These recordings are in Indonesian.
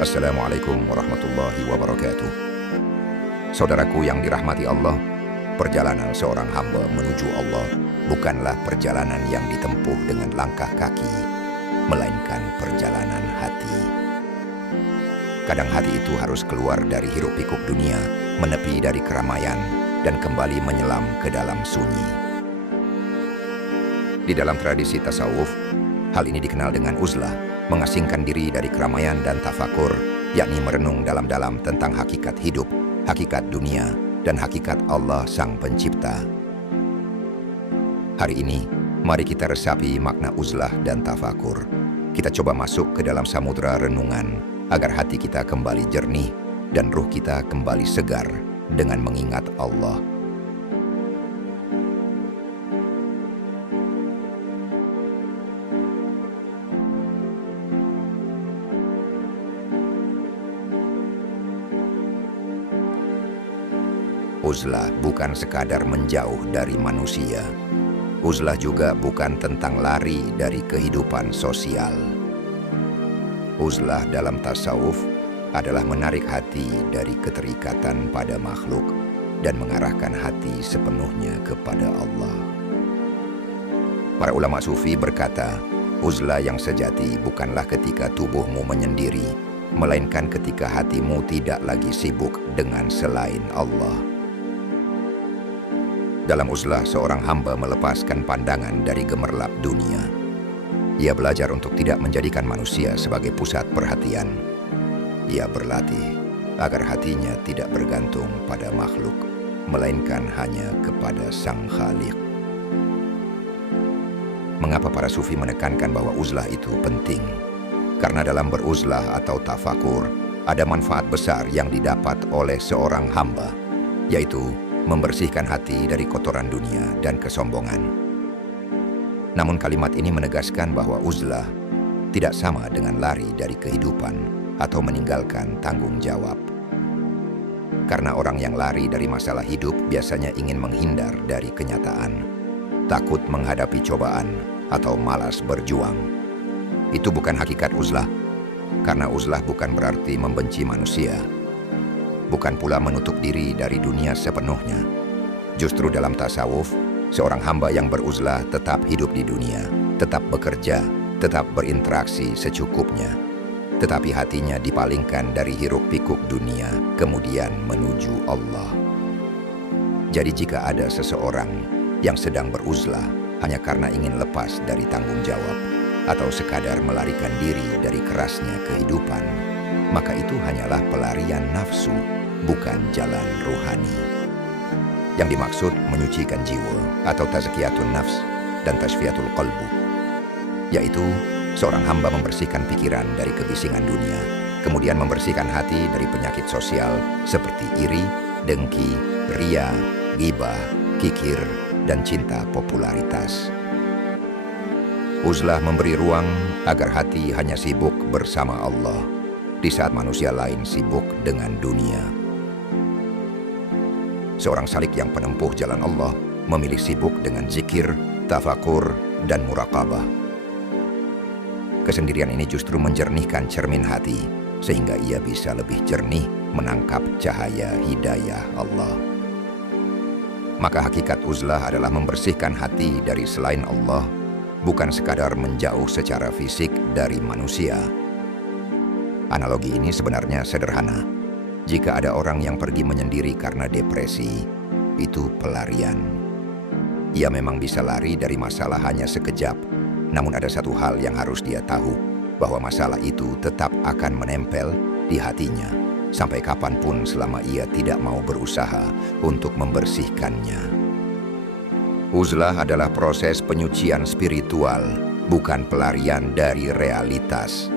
Assalamualaikum warahmatullahi wabarakatuh. Saudaraku yang dirahmati Allah, perjalanan seorang hamba menuju Allah bukanlah perjalanan yang ditempuh dengan langkah kaki, melainkan perjalanan hati. Kadang hati itu harus keluar dari hiruk-pikuk dunia, menepi dari keramaian, dan kembali menyelam ke dalam sunyi. Di dalam tradisi tasawuf, hal ini dikenal dengan uzlah, mengasingkan diri dari keramaian dan tafakur, yakni merenung dalam-dalam tentang hakikat hidup, hakikat dunia, dan hakikat Allah Sang Pencipta. Hari ini, mari kita resapi makna uzlah dan tafakur. Kita coba masuk ke dalam samudera renungan, agar hati kita kembali jernih dan ruh kita kembali segar dengan mengingat Allah. Uzlah bukan sekadar menjauh dari manusia. Uzlah juga bukan tentang lari dari kehidupan sosial. Uzlah dalam tasawuf adalah menarik hati dari keterikatan pada makhluk dan mengarahkan hati sepenuhnya kepada Allah. Para ulama sufi berkata, uzlah yang sejati bukanlah ketika tubuhmu menyendiri, melainkan ketika hatimu tidak lagi sibuk dengan selain Allah. Dalam uzlah, seorang hamba melepaskan pandangan dari gemerlap dunia. Ia belajar untuk tidak menjadikan manusia sebagai pusat perhatian. Ia berlatih agar hatinya tidak bergantung pada makhluk, melainkan hanya kepada Sang Khalik. Mengapa para sufi menekankan bahwa uzlah itu penting? Karena dalam beruzlah atau tafakur, ada manfaat besar yang didapat oleh seorang hamba, yaitu membersihkan hati dari kotoran dunia dan kesombongan. Namun kalimat ini menegaskan bahwa uzlah tidak sama dengan lari dari kehidupan atau meninggalkan tanggung jawab. Karena orang yang lari dari masalah hidup biasanya ingin menghindar dari kenyataan, takut menghadapi cobaan, atau malas berjuang. Itu bukan hakikat uzlah, karena uzlah bukan berarti membenci manusia. Bukan pula menutup diri dari dunia sepenuhnya. Justru dalam tasawuf, seorang hamba yang beruzlah tetap hidup di dunia, tetap bekerja, tetap berinteraksi secukupnya. Tetapi hatinya dipalingkan dari hiruk-pikuk dunia, kemudian menuju Allah. Jadi jika ada seseorang yang sedang beruzlah hanya karena ingin lepas dari tanggung jawab, atau sekadar melarikan diri dari kerasnya kehidupan, maka itu hanyalah pelarian nafsu, bukan jalan ruhani. Yang dimaksud menyucikan jiwa atau tazkiyatun nafs dan tasfiyatul qalbu, yaitu seorang hamba membersihkan pikiran dari kebisingan dunia, kemudian membersihkan hati dari penyakit sosial seperti iri, dengki, ria, ghibah, kikir, dan cinta popularitas. Uzlah memberi ruang agar hati hanya sibuk bersama Allah, di saat manusia lain sibuk dengan dunia. Seorang salik yang penempuh jalan Allah memilih sibuk dengan zikir, tafakur, dan muraqabah. Kesendirian ini justru menjernihkan cermin hati, sehingga ia bisa lebih jernih menangkap cahaya hidayah Allah. Maka hakikat uzlah adalah membersihkan hati dari selain Allah, bukan sekadar menjauh secara fisik dari manusia. Analogi ini sebenarnya sederhana. Jika ada orang yang pergi menyendiri karena depresi, itu pelarian. Ia memang bisa lari dari masalah hanya sekejap, namun ada satu hal yang harus dia tahu, bahwa masalah itu tetap akan menempel di hatinya, sampai kapanpun selama ia tidak mau berusaha untuk membersihkannya. Uzlah adalah proses penyucian spiritual, bukan pelarian dari realitas.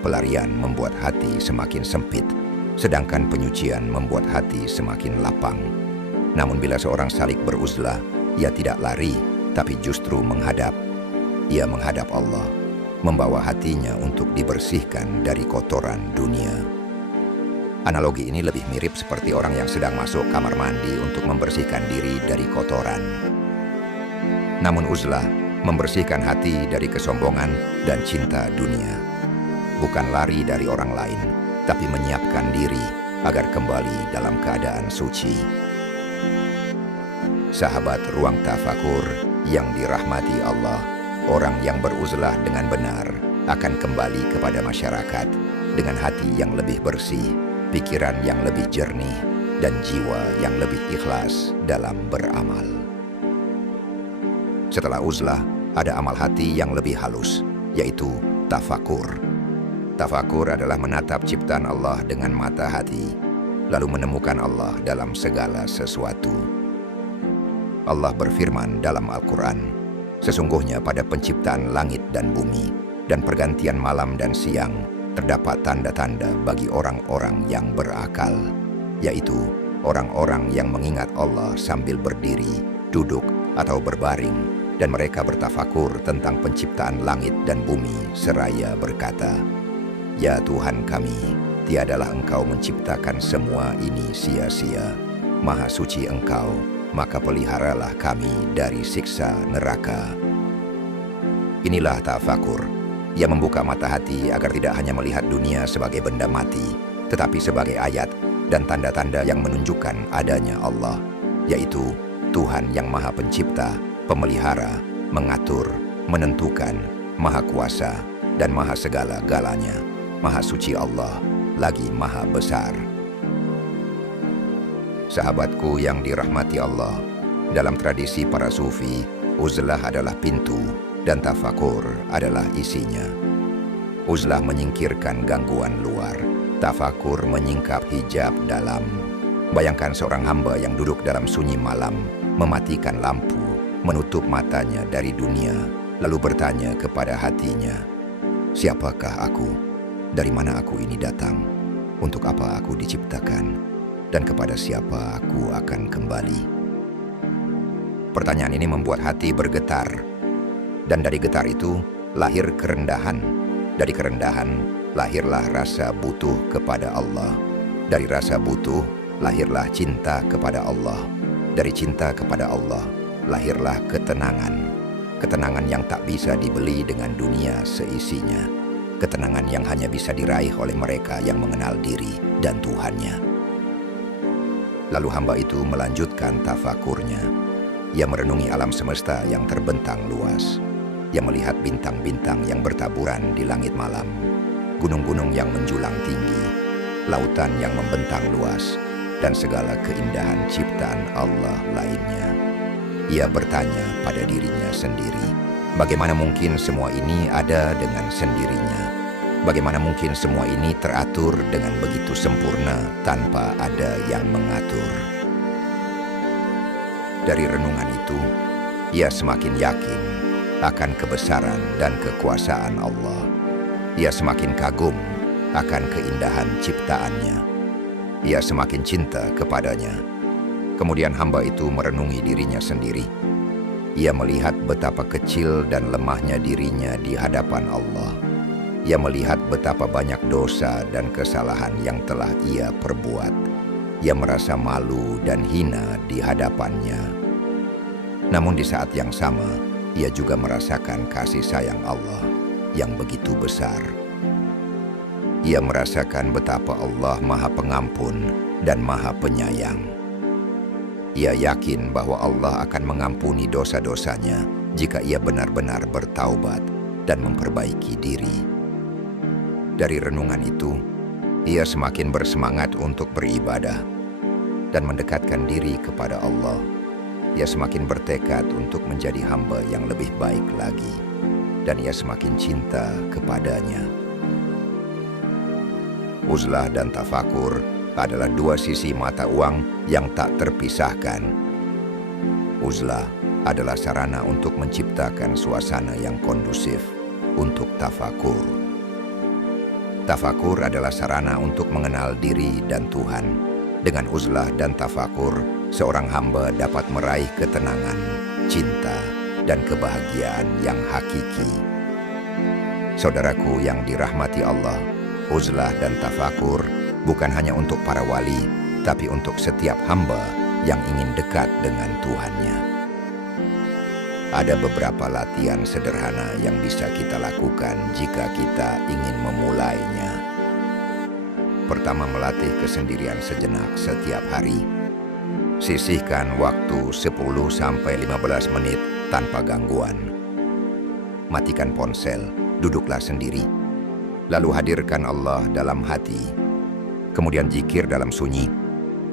Pelarian membuat hati semakin sempit, sedangkan penyucian membuat hati semakin lapang. Namun bila seorang salik beruzlah, ia tidak lari, tapi justru menghadap. Ia menghadap Allah, membawa hatinya untuk dibersihkan dari kotoran dunia. Analogi ini lebih mirip seperti orang yang sedang masuk kamar mandi untuk membersihkan diri dari kotoran. Namun uzlah membersihkan hati dari kesombongan dan cinta dunia. bukan lari dari orang lain, tapi menyiapkan diri agar kembali dalam keadaan suci. Sahabat ruang tafakur yang dirahmati Allah, orang yang beruzlah dengan benar akan kembali kepada masyarakat dengan hati yang lebih bersih, pikiran yang lebih jernih, dan jiwa yang lebih ikhlas dalam beramal. Setelah uzlah, ada amal hati yang lebih halus, yaitu tafakur. Tafakur adalah menatap ciptaan Allah dengan mata hati, lalu menemukan Allah dalam segala sesuatu. Allah berfirman dalam Al-Quran, "Sesungguhnya pada penciptaan langit dan bumi, dan pergantian malam dan siang, terdapat tanda-tanda bagi orang-orang yang berakal, yaitu orang-orang yang mengingat Allah sambil berdiri, duduk, atau berbaring, dan mereka bertafakur tentang penciptaan langit dan bumi seraya berkata, 'Ya Tuhan kami, tiadalah Engkau menciptakan semua ini sia-sia. Maha suci Engkau, maka peliharalah kami dari siksa neraka.'" Inilah tafakur yang membuka mata hati agar tidak hanya melihat dunia sebagai benda mati, tetapi sebagai ayat dan tanda-tanda yang menunjukkan adanya Allah, yaitu Tuhan yang Maha Pencipta, Pemelihara, Mengatur, Menentukan, Maha Kuasa, dan Maha Segala-galanya. Maha Suci Allah, lagi Maha Besar. Sahabatku yang dirahmati Allah, dalam tradisi para sufi, uzlah adalah pintu dan tafakur adalah isinya. Uzlah menyingkirkan gangguan luar, tafakur menyingkap hijab dalam. Bayangkan seorang hamba yang duduk dalam sunyi malam, mematikan lampu, menutup matanya dari dunia, lalu bertanya kepada hatinya, "Siapakah aku? Dari mana aku ini datang? Untuk apa aku diciptakan? Dan kepada siapa aku akan kembali?" Pertanyaan ini membuat hati bergetar. Dan dari getar itu lahir kerendahan. Dari kerendahan lahirlah rasa butuh kepada Allah. Dari rasa butuh lahirlah cinta kepada Allah. Dari cinta kepada Allah lahirlah ketenangan. Ketenangan yang tak bisa dibeli dengan dunia seisinya. Ketenangan yang hanya bisa diraih oleh mereka yang mengenal diri dan Tuhannya. Lalu hamba itu melanjutkan tafakurnya. Ia merenungi alam semesta yang terbentang luas. Ia melihat bintang-bintang yang bertaburan di langit malam, gunung-gunung yang menjulang tinggi, lautan yang membentang luas, dan segala keindahan ciptaan Allah lainnya. Ia bertanya pada dirinya sendiri, bagaimana mungkin semua ini ada dengan sendirinya? Bagaimana mungkin semua ini teratur dengan begitu sempurna tanpa ada yang mengatur? Dari renungan itu, ia semakin yakin akan kebesaran dan kekuasaan Allah. Ia semakin kagum akan keindahan ciptaannya. Ia semakin cinta kepadanya. Kemudian hamba itu merenungi dirinya sendiri. Ia melihat betapa kecil dan lemahnya dirinya di hadapan Allah. Ia melihat betapa banyak dosa dan kesalahan yang telah ia perbuat. Ia merasa malu dan hina di hadapannya. Namun di saat yang sama, ia juga merasakan kasih sayang Allah yang begitu besar. Ia merasakan betapa Allah Maha Pengampun dan Maha Penyayang. Ia yakin bahwa Allah akan mengampuni dosa-dosanya jika ia benar-benar bertaubat dan memperbaiki diri. Dari renungan itu, ia semakin bersemangat untuk beribadah dan mendekatkan diri kepada Allah. Ia semakin bertekad untuk menjadi hamba yang lebih baik lagi, dan ia semakin cinta kepadanya. Uzlah dan tafakur adalah dua sisi mata uang yang tak terpisahkan. Uzlah adalah sarana untuk menciptakan suasana yang kondusif untuk tafakur. Tafakur adalah sarana untuk mengenal diri dan Tuhan. Dengan uzlah dan tafakur, seorang hamba dapat meraih ketenangan, cinta, dan kebahagiaan yang hakiki. Saudaraku yang dirahmati Allah, uzlah dan tafakur bukan hanya untuk para wali, tapi untuk setiap hamba yang ingin dekat dengan Tuhannya. ada beberapa latihan sederhana yang bisa kita lakukan jika kita ingin memulainya. Pertama, melatih kesendirian sejenak setiap hari. Sisihkan waktu 10-15 menit tanpa gangguan. Matikan ponsel, duduklah sendiri. Lalu hadirkan Allah dalam hati. Kemudian zikir dalam sunyi.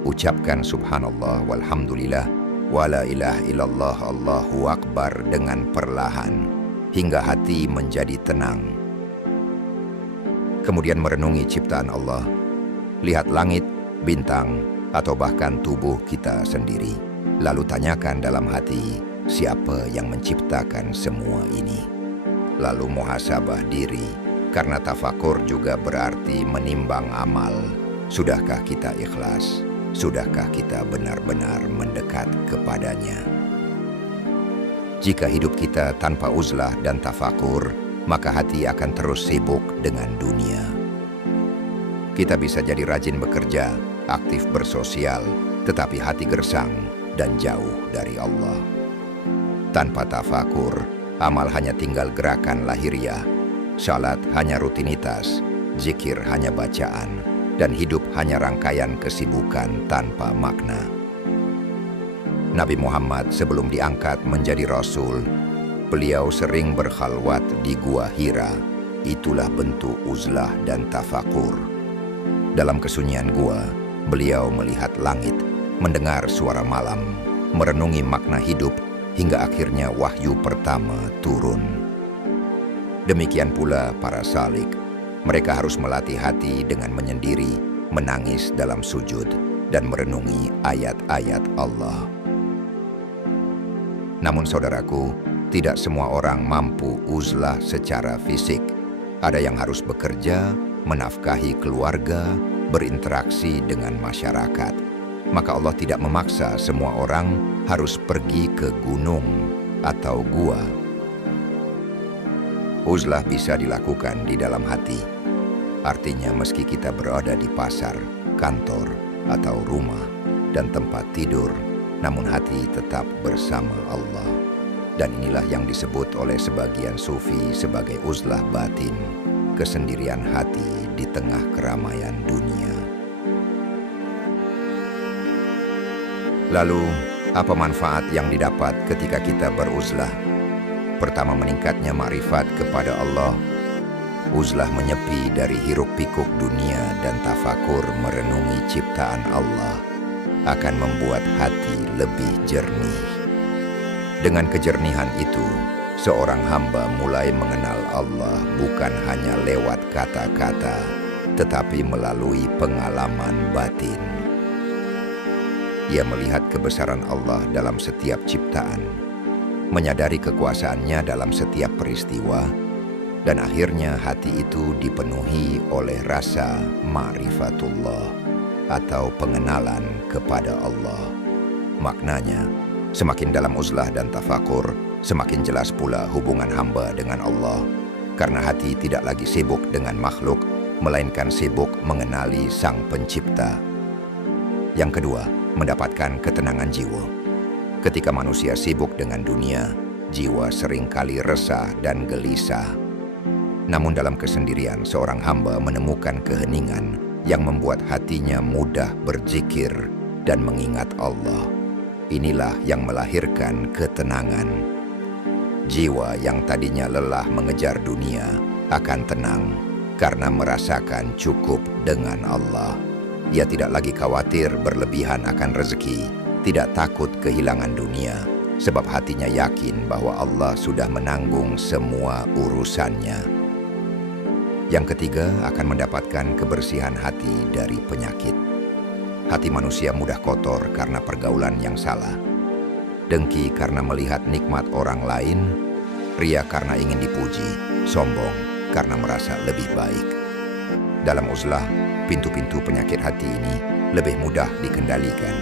Ucapkan subhanallah walhamdulillah wa la ilaha illallah Allahu akbar dengan perlahan hingga hati menjadi tenang. Kemudian merenungi ciptaan Allah. Lihat langit, bintang, atau bahkan tubuh kita sendiri. Lalu tanyakan dalam hati, siapa yang menciptakan semua ini? Lalu muhasabah diri, karena tafakur juga berarti menimbang amal. Sudahkah kita ikhlas? Sudahkah kita benar-benar mendekat kepadanya? Jika hidup kita tanpa uzlah dan tafakur, maka hati akan terus sibuk dengan dunia. Kita bisa jadi rajin bekerja, aktif bersosial, tetapi hati gersang dan jauh dari Allah. Tanpa tafakur, amal hanya tinggal gerakan lahiriah, salat hanya rutinitas, zikir hanya bacaan, dan hidup hanya rangkaian kesibukan tanpa makna. Nabi Muhammad sebelum diangkat menjadi Rasul, beliau sering berkhalwat di Gua Hira. Itulah bentuk uzlah dan tafakur. Dalam kesunyian gua, beliau melihat langit, mendengar suara malam, merenungi makna hidup, hingga akhirnya wahyu pertama turun. Demikian pula para salik. Mereka harus melatih hati dengan menyendiri, menangis dalam sujud, dan merenungi ayat-ayat Allah. Namun saudaraku, tidak semua orang mampu uzlah secara fisik. Ada yang harus bekerja, menafkahi keluarga, berinteraksi dengan masyarakat. Maka Allah tidak memaksa semua orang harus pergi ke gunung atau gua. Uzlah bisa dilakukan di dalam hati. Artinya meski kita berada di pasar, kantor, atau rumah, dan tempat tidur, namun hati tetap bersama Allah. Dan inilah yang disebut oleh sebagian sufi sebagai uzlah batin, kesendirian hati di tengah keramaian dunia. Lalu, apa manfaat yang didapat ketika kita beruzlah? Pertama, meningkatnya makrifat kepada Allah. Uzlah menyepi dari hiruk-pikuk dunia dan tafakur merenungi ciptaan Allah akan membuat hati lebih jernih. Dengan kejernihan itu, seorang hamba mulai mengenal Allah bukan hanya lewat kata-kata, tetapi melalui pengalaman batin. Ia melihat kebesaran Allah dalam setiap ciptaan, menyadari kekuasaannya dalam setiap peristiwa, dan akhirnya hati itu dipenuhi oleh rasa ma'rifatullah atau pengenalan kepada Allah. Maknanya, semakin dalam uzlah dan tafakur, semakin jelas pula hubungan hamba dengan Allah, karena hati tidak lagi sibuk dengan makhluk, melainkan sibuk mengenali Sang Pencipta. Yang kedua, mendapatkan ketenangan jiwa. Ketika manusia sibuk dengan dunia, jiwa seringkali resah dan gelisah. Namun dalam kesendirian, seorang hamba menemukan keheningan yang membuat hatinya mudah berzikir dan mengingat Allah. Inilah yang melahirkan ketenangan. Jiwa yang tadinya lelah mengejar dunia akan tenang karena merasakan cukup dengan Allah. Ia tidak lagi khawatir berlebihan akan rezeki, tidak takut kehilangan dunia, sebab hatinya yakin bahwa Allah sudah menanggung semua urusannya. Yang ketiga, akan mendapatkan kebersihan hati dari penyakit. Hati manusia mudah kotor karena pergaulan yang salah, dengki karena melihat nikmat orang lain, ria karena ingin dipuji, sombong karena merasa lebih baik. Dalam uzlah, pintu-pintu penyakit hati ini lebih mudah dikendalikan.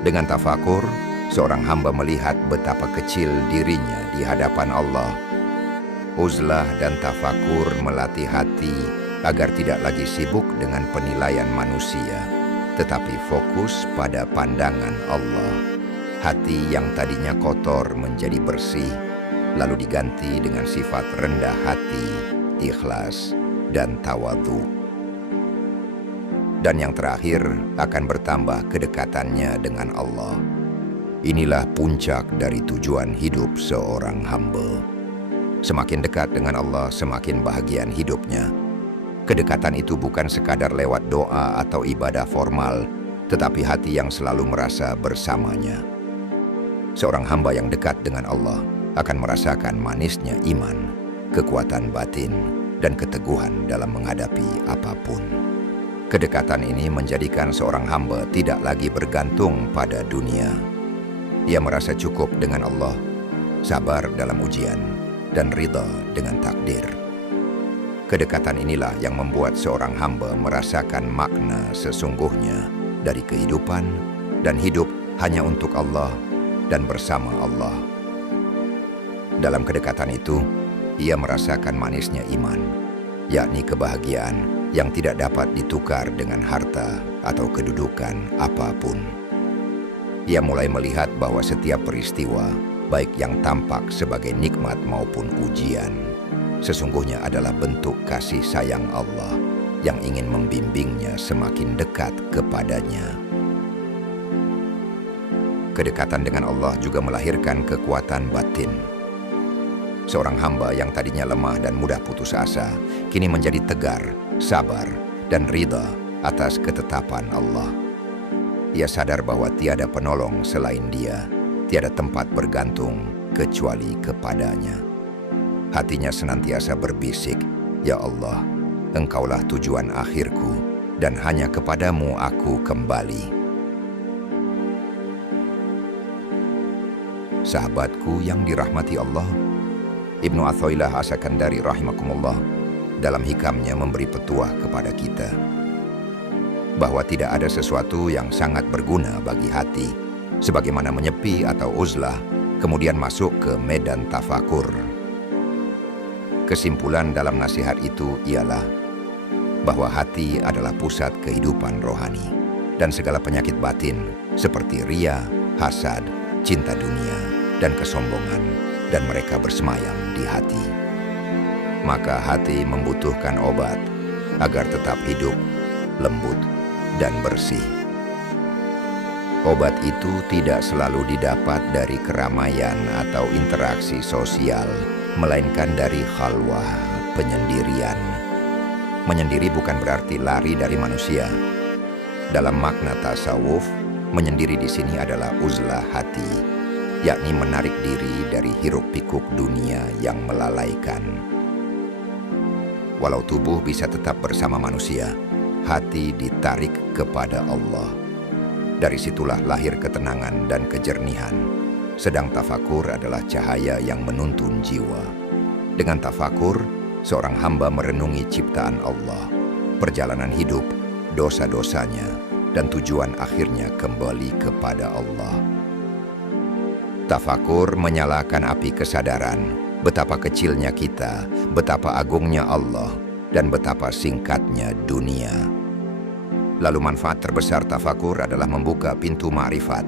Dengan tafakur, seorang hamba melihat betapa kecil dirinya di hadapan Allah. Uzlah dan tafakur melatih hati agar tidak lagi sibuk dengan penilaian manusia, tetapi fokus pada pandangan Allah. Hati yang tadinya kotor menjadi bersih, lalu diganti dengan sifat rendah hati, ikhlas, dan tawadhu. Dan yang terakhir akan bertambah kedekatannya dengan Allah. Inilah puncak dari tujuan hidup seorang hamba. Semakin dekat dengan Allah, semakin bahagia hidupnya. Kedekatan itu bukan sekadar lewat doa atau ibadah formal, tetapi hati yang selalu merasa bersamanya. Seorang hamba yang dekat dengan Allah akan merasakan manisnya iman, kekuatan batin, dan keteguhan dalam menghadapi apapun. Kedekatan ini menjadikan seorang hamba tidak lagi bergantung pada dunia. Ia merasa cukup dengan Allah, sabar dalam ujian, dan ridha dengan takdir. Kedekatan inilah yang membuat seorang hamba merasakan makna sesungguhnya dari kehidupan dan hidup hanya untuk Allah dan bersama Allah. Dalam kedekatan itu, ia merasakan manisnya iman, yakni kebahagiaan yang tidak dapat ditukar dengan harta atau kedudukan apapun. Ia mulai melihat bahwa setiap peristiwa, baik yang tampak sebagai nikmat maupun ujian, sesungguhnya adalah bentuk kasih sayang Allah yang ingin membimbingnya semakin dekat kepadanya. Kedekatan dengan Allah juga melahirkan kekuatan batin. Seorang hamba yang tadinya lemah dan mudah putus asa, kini menjadi tegar, sabar, dan ridha atas ketetapan Allah. Ia sadar bahwa tiada penolong selain Dia, tiada tempat bergantung kecuali kepadanya. Hatinya senantiasa berbisik, "Ya Allah, Engkaulah tujuan akhirku, dan hanya kepadamu aku kembali." Sahabatku yang dirahmati Allah, Ibnu Athaillah As-Sakandari rahimakumullah dalam hikamnya memberi petuah kepada kita bahwa tidak ada sesuatu yang sangat berguna bagi hati sebagaimana menyepi atau uzlah kemudian masuk ke medan tafakur. Kesimpulan dalam nasihat itu ialah bahwa hati adalah pusat kehidupan rohani dan segala penyakit batin seperti riya, hasad, cinta dunia, dan kesombongan, dan mereka bersemayam di hati. Maka hati membutuhkan obat agar tetap hidup, lembut, dan bersih. Obat itu tidak selalu didapat dari keramaian atau interaksi sosial, melainkan dari khalwah, penyendirian. Menyendiri bukan berarti lari dari manusia. Dalam makna tasawuf, menyendiri di sini adalah uzlah hati, yakni menarik diri dari hiruk-pikuk dunia yang melalaikan. Walau tubuh bisa tetap bersama manusia, hati ditarik kepada Allah. Dari situlah lahir ketenangan dan kejernihan, sedang tafakur adalah cahaya yang menuntun jiwa. Dengan tafakur, seorang hamba merenungi ciptaan Allah, perjalanan hidup, dosa-dosanya, dan tujuan akhirnya kembali kepada Allah. Tafakur menyalakan api kesadaran betapa kecilnya kita, betapa agungnya Allah, dan betapa singkatnya dunia. Lalu manfaat terbesar tafakur adalah membuka pintu ma'rifat.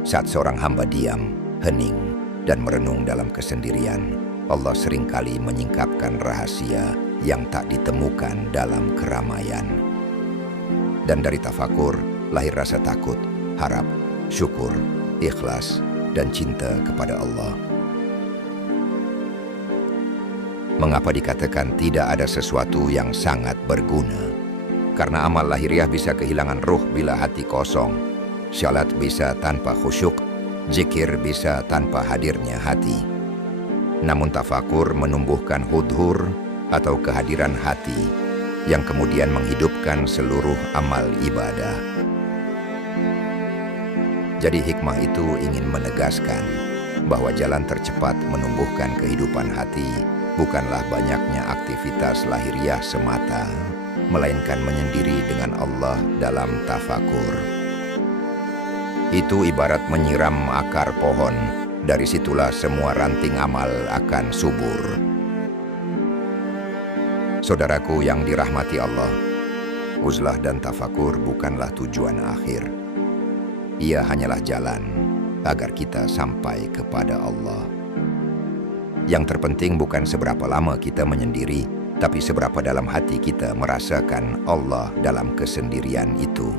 Saat seorang hamba diam, hening, dan merenung dalam kesendirian, Allah seringkali menyingkapkan rahasia yang tak ditemukan dalam keramaian. Dan dari tafakur lahir rasa takut, harap, syukur, ikhlas, dan cinta kepada Allah. Mengapa dikatakan tidak ada sesuatu yang sangat berguna? Karena amal lahiriah bisa kehilangan ruh bila hati kosong. Syalat bisa tanpa khusyuk, zikir bisa tanpa hadirnya hati. Namun tafakur menumbuhkan hudhur atau kehadiran hati yang kemudian menghidupkan seluruh amal ibadah. Jadi hikmah itu ingin menegaskan bahwa jalan tercepat menumbuhkan kehidupan hati bukanlah banyaknya aktivitas lahiriah semata, melainkan menyendiri dengan Allah dalam tafakur. Itu ibarat menyiram akar pohon, dari situlah semua ranting amal akan subur. Saudaraku yang dirahmati Allah, uzlah dan tafakur bukanlah tujuan akhir. Ia hanyalah jalan, agar kita sampai kepada Allah. Yang terpenting bukan seberapa lama kita menyendiri, tapi seberapa dalam hati kita merasakan Allah dalam kesendirian itu.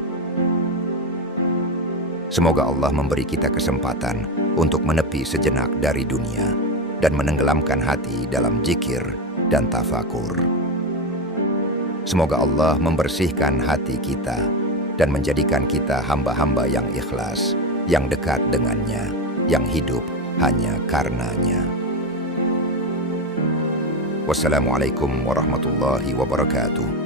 Semoga Allah memberi kita kesempatan untuk menepi sejenak dari dunia dan menenggelamkan hati dalam zikir dan tafakur. Semoga Allah membersihkan hati kita dan menjadikan kita hamba-hamba yang ikhlas, yang dekat dengannya, yang hidup hanya karenanya. Wassalamualaikum warahmatullahi wabarakatuh.